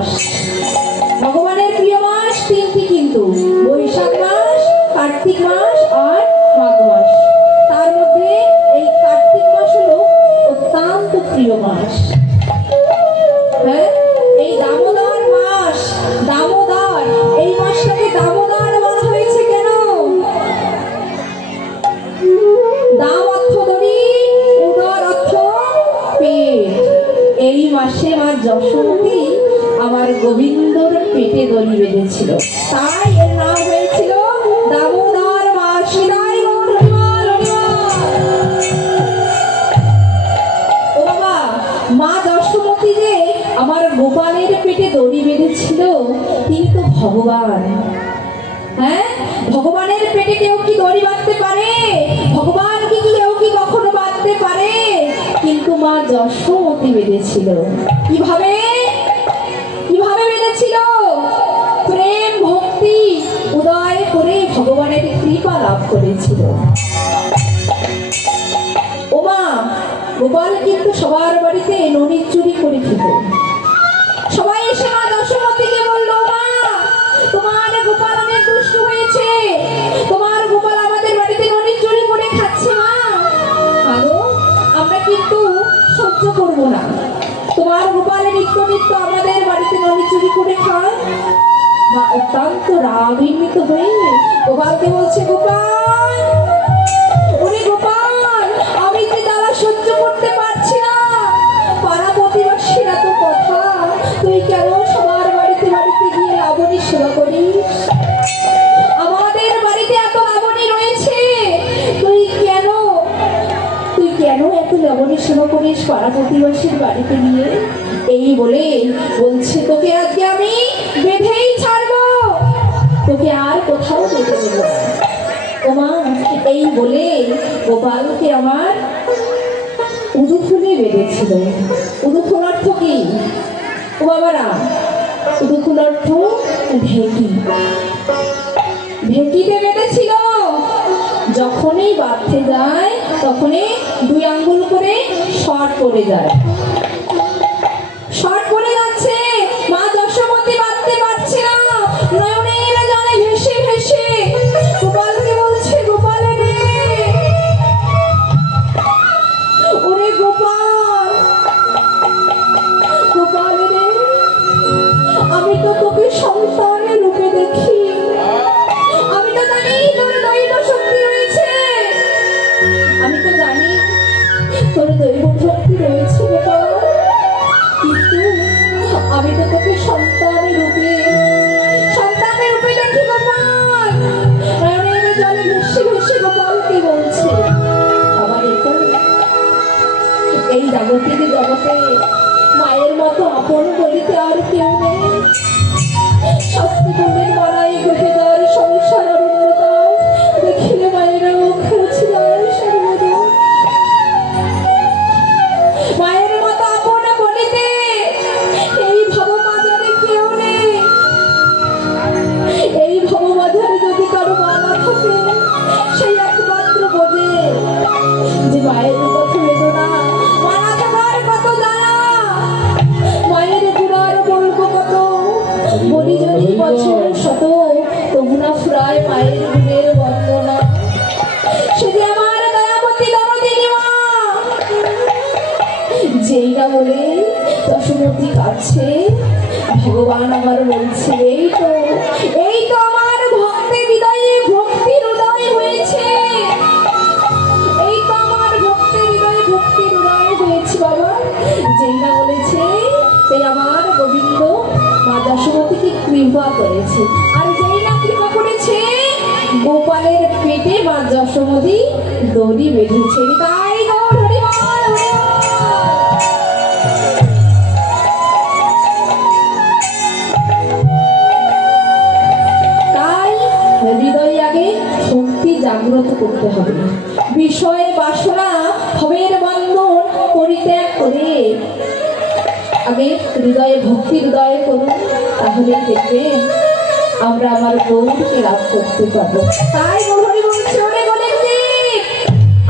মাস। ভগবানের প্রিয় মাস তিনটি, কিন্তু বৈশাখ মাস, কার্তিক মাস আর মাঘ মাস। তার মধ্যে এই কার্তিক মাস হলো অত্যন্ত প্রিয় মাস। হ্যাঁ, এই দামোদর মাস, দামোদর, এই মাসটাকে দামোদর বলা হয়েছে কেন? দাম অর্থ দড়ি, উদর অর্থ পেট। এই মাসে মা যশোমতী আমার গোবিন্দর পেটে দড়ি বেঁধেছিল, তাই এর নাম হয়েছিল দামোদর মাস। ও বাবা, মা যশোমতী যে আমার গোপালের পেটে দড়ি বেঁধেছিল, তিনি তো ভগবান। হ্যাঁ, ভগবানের পেটে কেউ কি দড়ি বাঁধতে পারে? ভগবান কি কেউ কি কখনো বাঁধতে পারে? কিন্তু মা যশোমতী বেঁধেছিল। কিভাবে কিভাবে বেঁধেছিল? প্রেম ভক্তি উদয় করে ভগবানের কৃপা লাভ করেছিল। ওমা, গোপাল কিন্তু সবার বাড়িতে ননির চুরি করে খেত। সবাই এসে মা যশোমতীকে বলল, মা তোমার গোপাল অনেক দুষ্ট হয়েছে, তোমার গোপাল আমাদের বাড়িতে ননির চুরি করে খাচ্ছে। মা আলো, আমরা কিন্তু সহ্য করব না, তোমার গোপালের নিত্য নিত্য আমাদের বাড়িতে ননি চুরি করে খায়। মা অত্যন্ত রাগান্বিত হয়ে গোপালকে বলছে, গোপাল, ওরে গোপাল, আমি যে জ্বালা সহ্য করতে পারছি না। পাড়া প্রতিবেশীরা তো কথা, তুই কেন সবার বাড়িতে বাড়িতে গিয়ে লাবণী সেবা করিস? আমাদের বাড়িতে এত লাবণী রয়েছে, তুই কেন এত লাবণী সেবা করিস পাড়া প্রতিবেশীর বাড়িতে গিয়ে? এই বলে বলছে, তোকে আজকে আমি বেঁধেই ছাড়বো, তোকে আর কোথাও যেতে দেব না। ওমা, এই বলে গোপালকে আমার উদুফুলে বেঁধেছিল। উদুফুল অর্থ কি ও বাবারা? উদুফুল অর্থ ঢেকি। ঢেকিতে বেঁধেছিল। যখনই বাঁধতে যায় তখনই 2 আঙ্গুল করে শর্ট পড়ে যায়। শর্ট পড়ে যাচ্ছে, মা যশোমতী বাঁধতে পারছে না, নয়নের জলে ভেসে ভেসে গোপালকে বলছে, গোপাল রে, ওরে গোপাল, গোপাল রে, আমি তো তোকে সন্তানের রূপে দেখি, আমি তো জানি তোর দৈব শক্তি রয়েছে, আমি তো জানি তোর দৈব শক্তি রয়েছে গোপাল, কিন্তু আমি তো তোকে সন্তানের রূপে দেখি গোপাল। নয়নের জলে ভেসে ভেসে গোপাল কি বলছে, আমার এই জাগতিক জগতে মায়ের মতো আপন বলিতে আর কেউ নেই। শাস্তি কুণ্ডের মালাই ঘটে যার সংসার অরণ্যতা দেখিলে মায়েরা মুখে যায় সর্বদা। মায়ের মতো আপন বলিতে এই ভববাজারে কেউ নেই। এই ভববাজারে যদি কারো মা না থাকে, সেই একমাত্র বোঝে যে মায়ের কত বেদনা, মা না থাকার কত জ্বালা, মায়ের গুণার বলব কত, বলি যদি বছর শত, তবু না ফুরায় মায়ের গুণের বন্দনা। সে যে আমার দয়াবতী দমদিনী মা, যেই না বলে যশোমতী কাছে ভগবান আমার বলছে, এই তো আমার ভক্তের হৃদয়ে ভক্তির উদয় হয়েছে, এই তো আমার ভক্তের হৃদয়ে ভক্তির উদয় হয়েছে। বাবা যেই না বলেছে, তাই আমার গোবিন্দ মা যশোমতীকে কৃপা করেছে। আর যেই না কৃপা করেছে, গোপালের পেটে মা যশোমতী দড়ি বেঁধেছে। তাই গৌর হরিবল। হৃদয়ে আগে ভক্তি জাগ্রত করতে হবে, বিষয় বাসনা ভবের বন্ধন পরিত্যাগ করে আগে হৃদয়ে ভক্তি হৃদয়ে করুন, তাহলে দেখবেন আমরা আমার গৌরকে লাভ করতে পারবো। তাই গৌরী বলছে, ওরে গণেশদেব,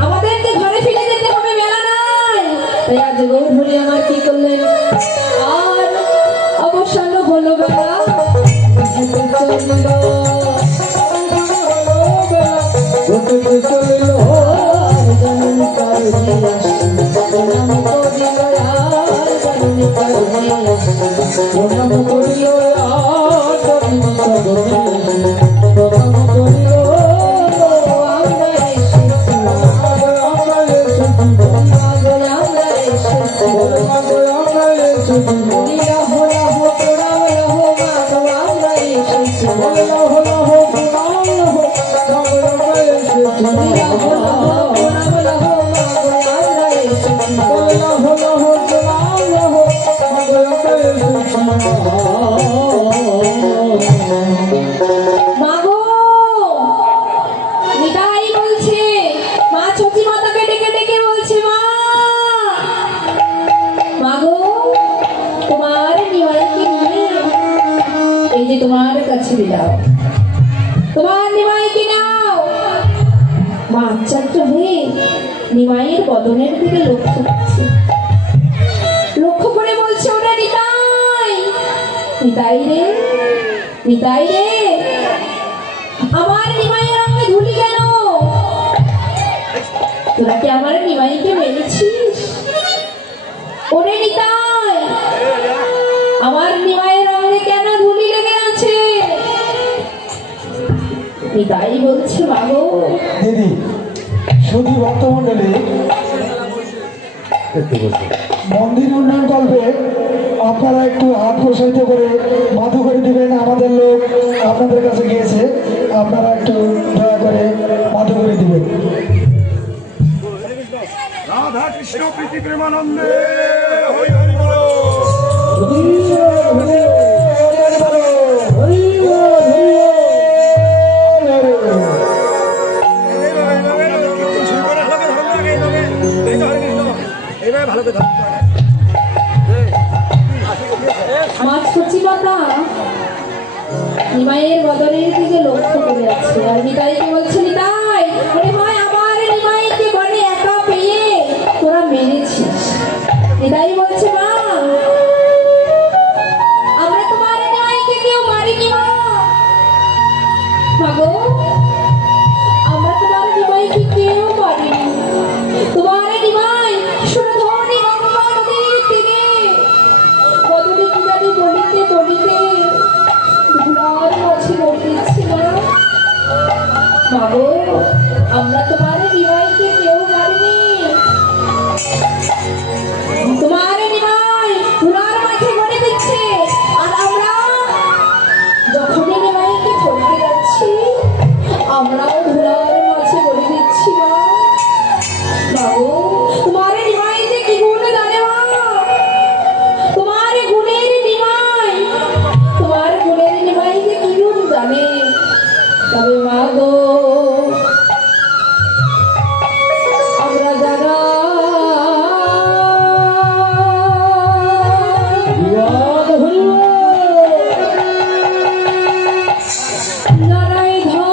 আমাদেরকে ঘরে ফিরে যেতে হবে, মেলা নাই। তাই আজ গৌরী আমার কি করলেন, আর অবসন্ন তোমার কাছে দিলাম, তোমার নিমাইকে নাও। মা আশ্চর্য হয়ে নিমাইয়ের বদনের দিকে লক্ষ্য করছে, লক্ষ্য করে বলছে, ওরে নিতাই, নিতাই রে, নিতাই রে, আমার নিমাইয়ের রঙে ধুলি কেন? তোরা কি আমার নিমাইকে মেরেছিস? ওরে নিতাই, আমার নিমাইয়ের রঙে কেন ধুলি লেগে আছে? নিতাই বলছে, বাবু দিদি শুধু ভক্তমন্ডলী মন্দির উন্নয়ন করবে, আপনারা একটু হাত প্রসারিত করে মাথা করে দিবেন। আমাদের লোক আপনাদের কাছে গিয়েছে, আপনারা একটু দয়া করে মাথা করে দিবেন। রাধা কৃষ্ণ প্রীতি প্রেমানন্দে নিমাইয়ের বদনের দিকে লক্ষ্য করে আছে আর নিতাইকে বলছে, নিতাই মনে হয় আমার নিমাইকে বনে একা পেয়ে তোরা মেরেছিস। নিতাই বলছে, মা আমরা তোমার নিমাইকে কেউ মারিনি মা। মাগো আমরা তোমার নিমাইকে কেউ মারিনি। তোমার নিমাই সুরধর্ণী গঙ্গা নদীর তীরে বদনে কিনারে বলিতে বলিতে ধুলার মাঝে বলতেছি না। মাগো আমরা তোমার নিমাইকে কেউ মারিনি। তোমার নিমাই ধুলার মাঝে বলে দিচ্ছে আর আমরা যখনই নিমাইকে ধরতে যাচ্ছি আমরাও ধুলার মাঝে বলে দিচ্ছি না। মাগো তোমার নিমাই যে কি গুণ জানে মা, তোমার গুণের নিমাই, তোমার গুণের নিমাই যে কি গুণ জানে। তবে মাগো আমরা যারা নারাই ধরি,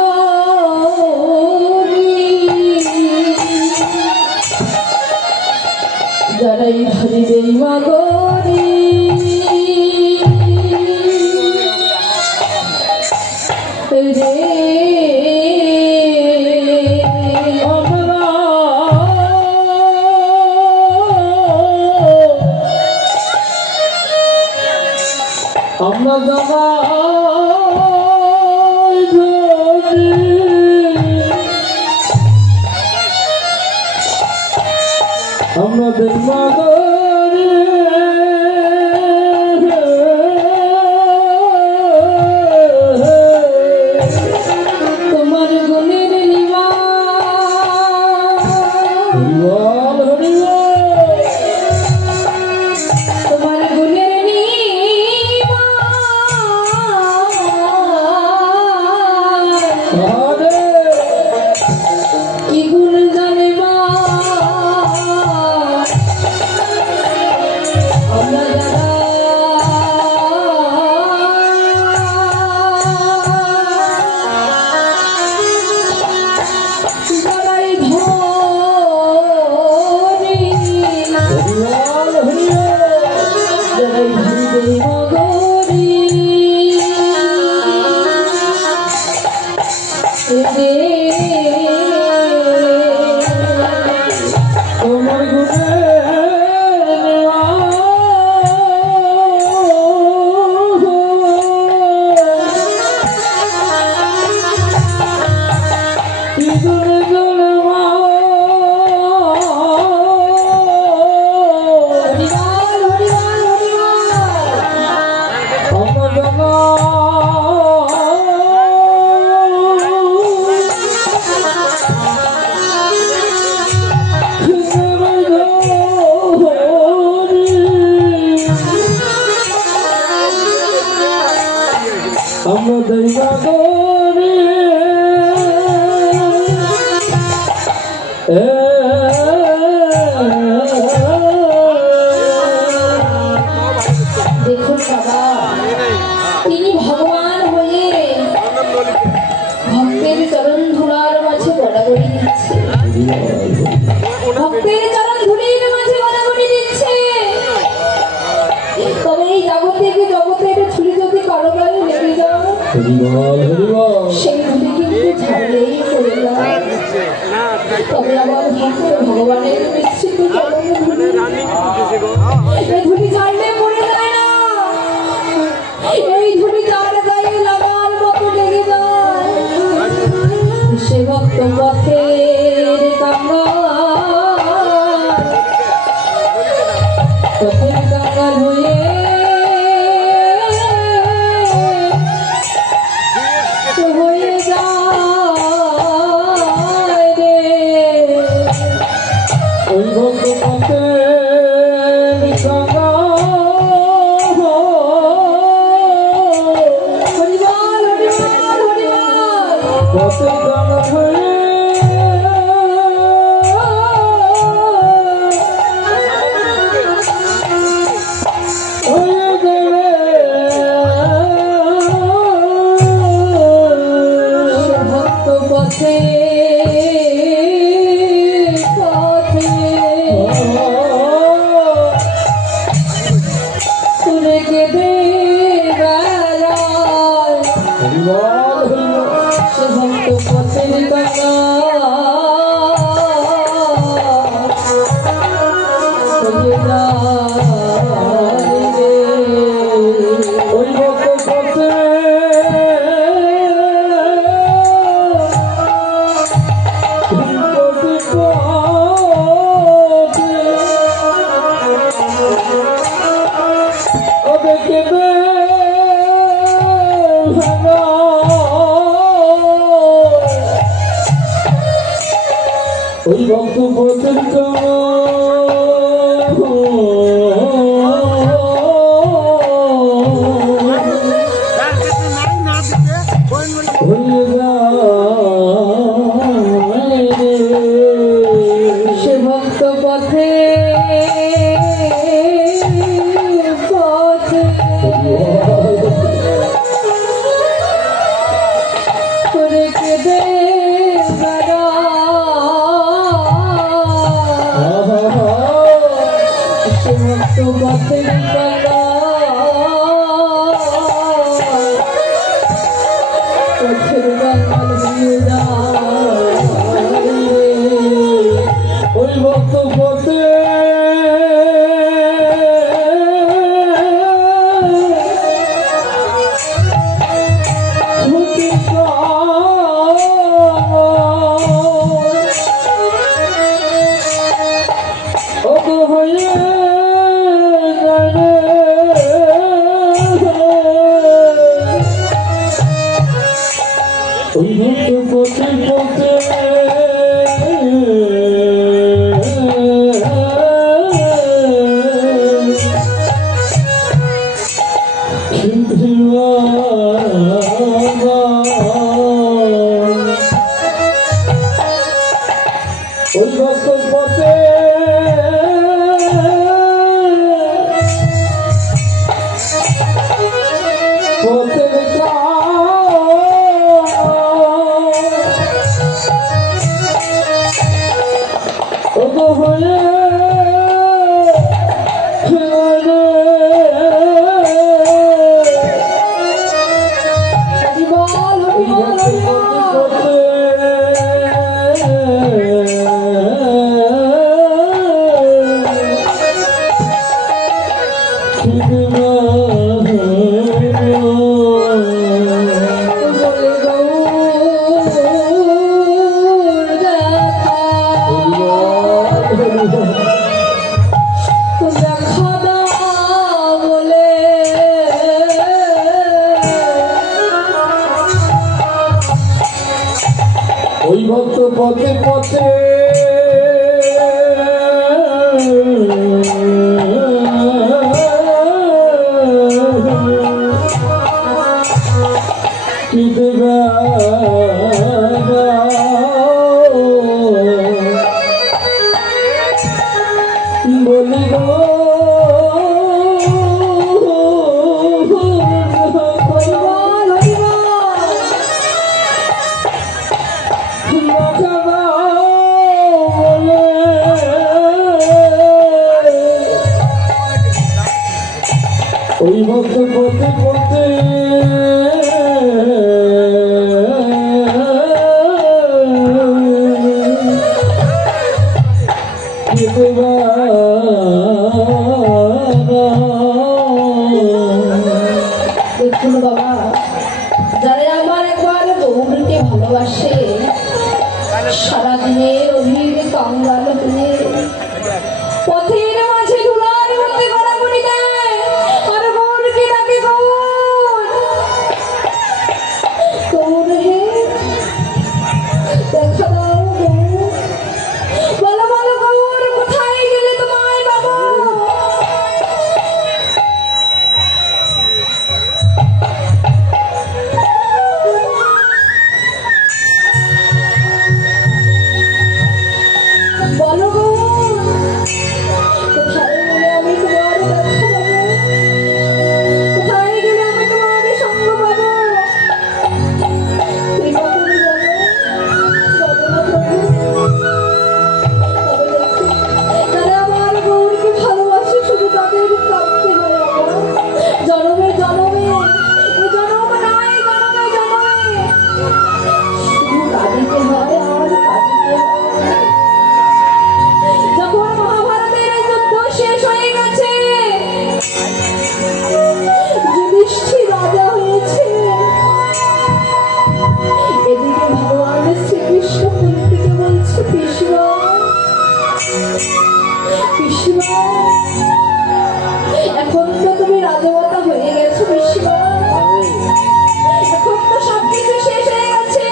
যারাই ধরি যেই মাগরি রে আমরা যারা আমাদের মাগরে তোমার গুণের নিমা তোমার গুণের নিমা কি গুণ জানে মা। দেখুন বাবা, তিনি ভগবান হয়ে ভক্তের চরণ ধুলার মাঝে গড়াগড়ি দিচ্ছে, ভক্তের চরণ ধুলির মাঝে গড়াগড়ি দিচ্ছে। তবে এই জগতের ধুলি যদি কারো গায়ে লেগে যায়, সেই ধুলি কিন্তু ঝাড়লেই পড়ে যায়। তবে আবার ভগবানের নিশ্চিত চরণ ধুলি, এই ধুলি ঝাড়লে পড়ে যায় না, এই ধুলি যার গায়ে লাগার মতো লেগে যায়। সে ভক্ত পথের কাঙ্গাল হয়ে হয়ে যায় রে। ওই ভক্ত পথের কাঙ্গাল হরিবল হরিবল হরিবল। পথের কাঙ্গাল হয়ে ভক্ত পথে পথে তুলে কেঁদে বেড়ায়, সে ভক্ত পথের কাঙ্গাল হয়ে যায় রে। ওই ভক্ত পথে ওই ভক্ত পথের সে ভক্ত পথে পথে করে কেঁদে বেড়ায়, সে ভক্ত পথের কাঙ্গাল হয়ে যায়। ওই ভক্ত পথে ওই ভক্ত পথে ওই ভক্ত পথে পথের হরিবল হরিবল হরিবল। বলে গৌর দেখা, দেখা দাও বলে ওই ভক্ত পথে পথে কি দেবা পথে পথে দেখুন বাবা, যারা আমার একবার গৌরীকে ভালোবাসে, সারাদিনের অভির কাঙ্গাল হয়ে পথের মাঝে ধুলার মধ্যে গড়াগড়ি দেয় আর গৌরকে ডাকে গৌর, গৌর হে দেখা দাও গৌর, বলো বলো গৌর কোথায় গেলে তোমায় বাবা? বলো গৌর কোথায় গেলে আমি তোমার দেখা পাবো? কোথায় গেলে আমি তোমার সঙ্গ পাবো? কৃপা করে বলো, বলো না প্রভু। তবে দেখো, যারা আমার গৌরকে ভালোবাসে শুধু তাদের কাঁদতে হয় বাবা। জনমে জনমে, এ জনম নয়, জনমে জনমে শুধু কাঁদিতে হয় আর কাঁদিতে হয়। যখন মহাভারতের যুদ্ধ শেষ হয়ে গেছে, যুধিষ্ঠির রাজা হয়েছে, এদিকে ভগবান শ্রীকৃষ্ণ কুন্তিকে বলছে, পিসিমা পিসিমা, এখন তো তুমি রাজমাতা হয়ে গেছো পিসিমা, এখন তো সবকিছু শেষ হয়ে গেছে,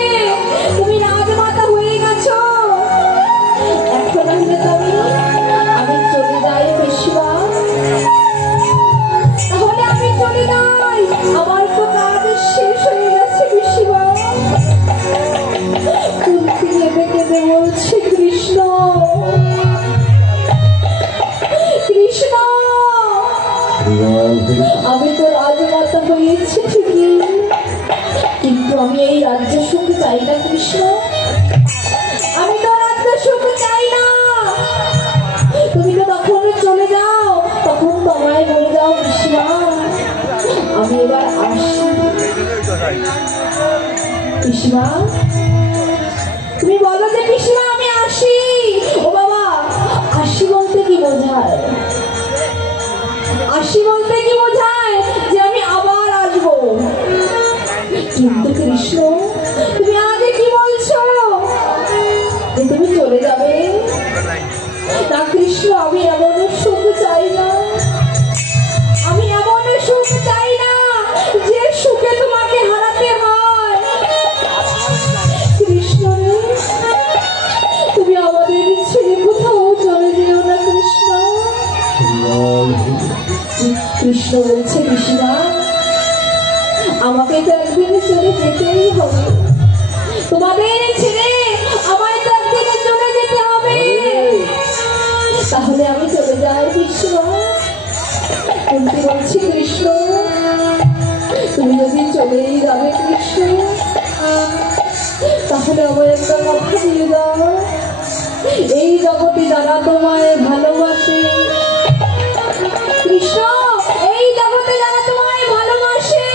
তুমি রাজমাতা হয়ে গেছো, এখন আসলে আমি চলে যাই পিসিমা, তাহলে আমি চলে যাই, আমার তো কাজ শেষ হয়ে গেছে পিসিমা। কুন্তি কেঁদে কেঁদে বলছে, কৃষ্ণ কৃষ্ণ, আমি তো রাজমাতা হয়েছি ঠিকই, কিন্তু আমি এই রাজ্য সুখ চাই না কৃষ্ণ, আমি তো রাজ্য সুখ চাই না। তুমি তো তখন চলে যাও, তখন তোমায় বলে যাও কৃষ্ণা, আমি এবার আসি। কৃষ্ণা তুমি বলো যে কৃষ্ণা আমি আসি। ও বাবা, আসি বলতে কি বোঝায়? আসি বলতে কি বোঝায়? যে আমি আবার আসবো। কিন্তু কৃষ্ণ তুমি আগে কি বলছো? যে তুমি চলে যাবে? না কৃষ্ণ, আমি এমন সুখ চাই না, আমি এমন সুখ চাই না যে সুখে তোমাকে হারাতে হয়। কৃষ্ণ রে, তুমি আমাদের ছেড়ে কোথাও চলে যেও না কৃষ্ণ। কৃষ্ণ বলছে, কৃষ্ণা আমাকে তো একদিন চলে যেতেই হবে, তোমাদের ছেড়ে আমায় তো একদিন চলে যেতে হবে, তাহলে আমি চলে যাই কৃষ্ণ। কুন্তি বলছি, কৃষ্ণ তুমি যদি চলেই যাবে কৃষ্ণ, তাহলে আমার একটা কথা দিয়ে দাও, এই জগতে যারা তোমায় ভালোবাসে কৃষ্ণ, এই জগতে যারা তোমায় ভালোবাসে,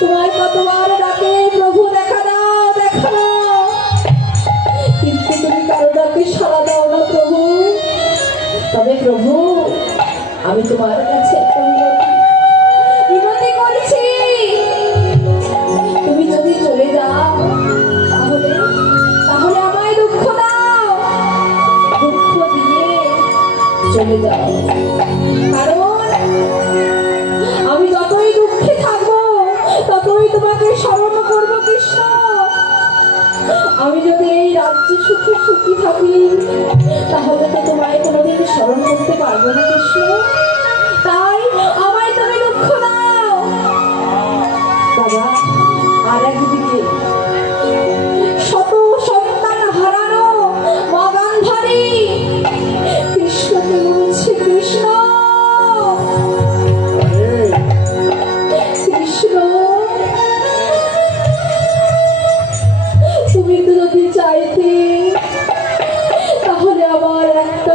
তোমায় কতবার ডাকে প্রভু দেখা দাও দেখা দাও, কিন্তু তুমি কারো ডাকে সাড়া দাও না প্রভু। তবে প্রভু আমি তোমার কাছে একটা বিনতি করছি, তুমি যদি চলে যাও তাহলে তাহলে আমায় দুঃখ দাও, দুঃখ দিয়ে চলে যাও, কারণ আমি যতই দুঃখে থাকবো ততই তোমাকে স্মরণ করবো কৃষ্ণ। আমি যদি এই রাজ্যে সুখী সুখী থাকি তাহলে তো তোমায় কোনোদিন স্মরণ করতে পারবো না কৃষ্ণ, তাই আমায় তুমি দুঃখ দাও। বাবা, আর একদিকে শত সন্তান হারানো মা গান্ধারী কৃষ্ণকে বলছে, কৃষ্ণ কৃষ্ণ তুমি তো যদি চাইতে তাহলে আমার একটা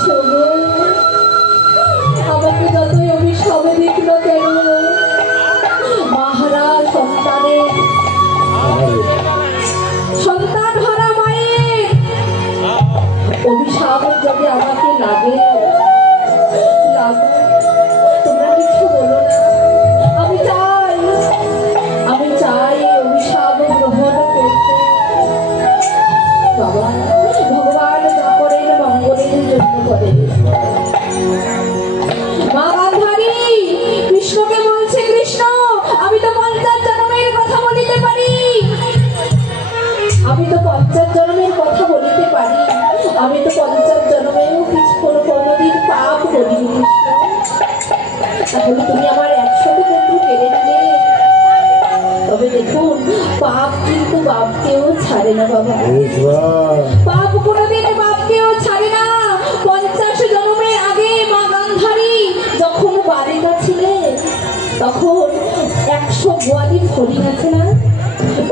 করেছে গো। আমাকে যতই অভিশাপে দিক না কেন, মাহারা সন্তান হারা মায়ের অভিশাপ যদি আমাকে লাগে, তোমরা কিছু বলো না। আমি চাই এই অভিশাপ গ্রহণ করতে। বাবা, ভগবান যা করেন মঙ্গলের জন্য করেন। মা গান্ধারী কৃষ্ণকে বলছে, কৃষ্ণ আমি তো 50 জন্মের কথা বলিতে পারি, আমি তো 50 জন্মের কথা বলিতে পারি, আমি তো 50 জন্মেও কিছু কোনোদিন পাপ করিনি কৃষ্ণ। তাহলে তুমি আমার 100 বন্ধু কেড়ে নিলে। তবে দেখুন, পাপ কিন্তু বাপকেও ছাড়ে না বাবা, পাপ কোনোদিন বাপকেও ছাড়ে না। 50 জন্মের আগে মা গান্ধারী যখন বালিকা ছিলেন, তখন 100 গোয়ালি ফড়িং আছে না,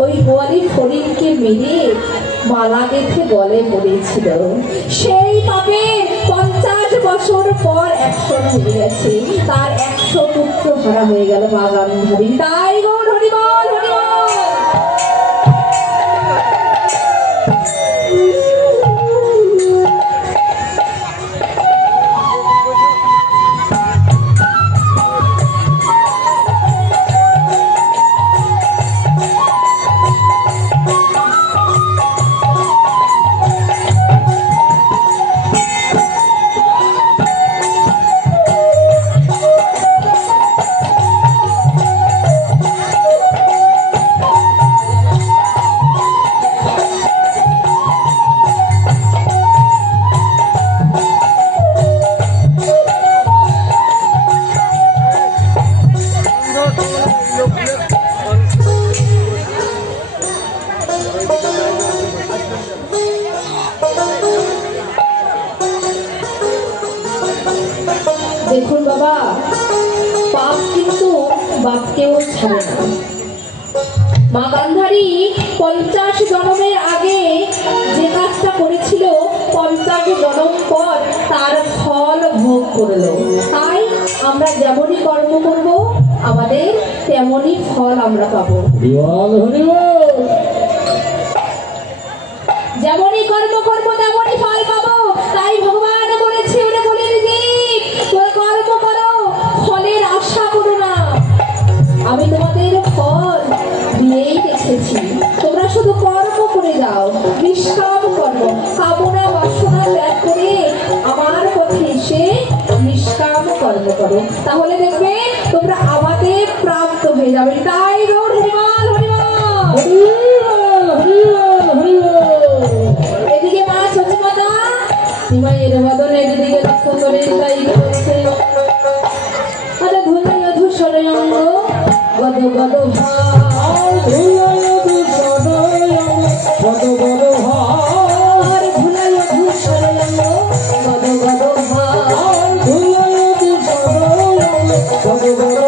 ওই গোয়ালি ফড়িংকে মেরে মালা গেঁথে গলে পড়েছিল। সেই পাপে 50 বছর পর 100 হয়ে গেছে, তার 100 পুত্র হারা হয়ে গেল মা গান্ধারী। তাই গো হরিবল হরিবল। দেখুন বাবা, পাপ কিন্তু বাপকেও ছাড়ে না। মা গান্ধারী 50 জন্মের আগে যে কাজটা করেছিল, 50 জন্ম পর তার ফল ভোগ করলো। তাই আমরা যেমনই কর্ম করব, আমাদের তেমনই ফল আমরা পাবো। যেমনই কর্ম করবো তেমনই ফল পাবো। তাই ভগবান বলেছে, ওরা বলেন যে তোমরা কর্ম করো, ফলের আশা করো না। আমি তোমাদের ফল দিয়েই রেখেছি, তোমরা শুধু কর্ম করে যাও, নিষ্কাম কর্ম, কামনা বাসনা ত্যাগ করে আমার পথে এসে নিষ্কাম কর্ম করো, তাহলে দেখবে তোমরা আমাদের প্রাপ্ত হয়ে যাবে। তাই গৌর হরিবল হরিবল। এদিকে মা সচিমাতা নিমাইয়ের বদনের দিকে লক্ষ্য করে তাই বলছে, আরে ধুলাই ধূসরে অঙ্গ গদ গদ ভার, ধুলাই ধূসরে অঙ্গ গদ গদ ভার, ধুলাই ধূসরে অঙ্গ গদ গদ ভার, ধুলাই ধূসরে অঙ্গ গদ গদ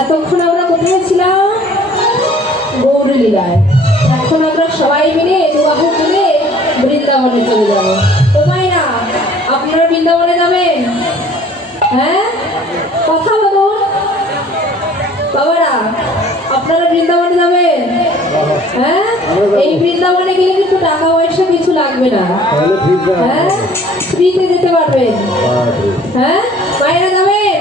এতক্ষণ আমরা কোথায় ছিলাম? লীলায়। এখন আমরা সবাই মিলে দুবাহু তুলে বৃন্দাবনে চলে যাবো। ও মায়েরা, আপনারা বৃন্দাবনে যাবেন? হ্যাঁ, কথা বলুন বাবারা, আপনারা বৃন্দাবনে যাবেন? হ্যাঁ, এই বৃন্দাবনে গেলে কিন্তু টাকা পয়সা কিছু লাগবে না। হ্যাঁ, ফ্রিতে যেতে পারবেন। হ্যাঁ, মায়েরা যাবেন?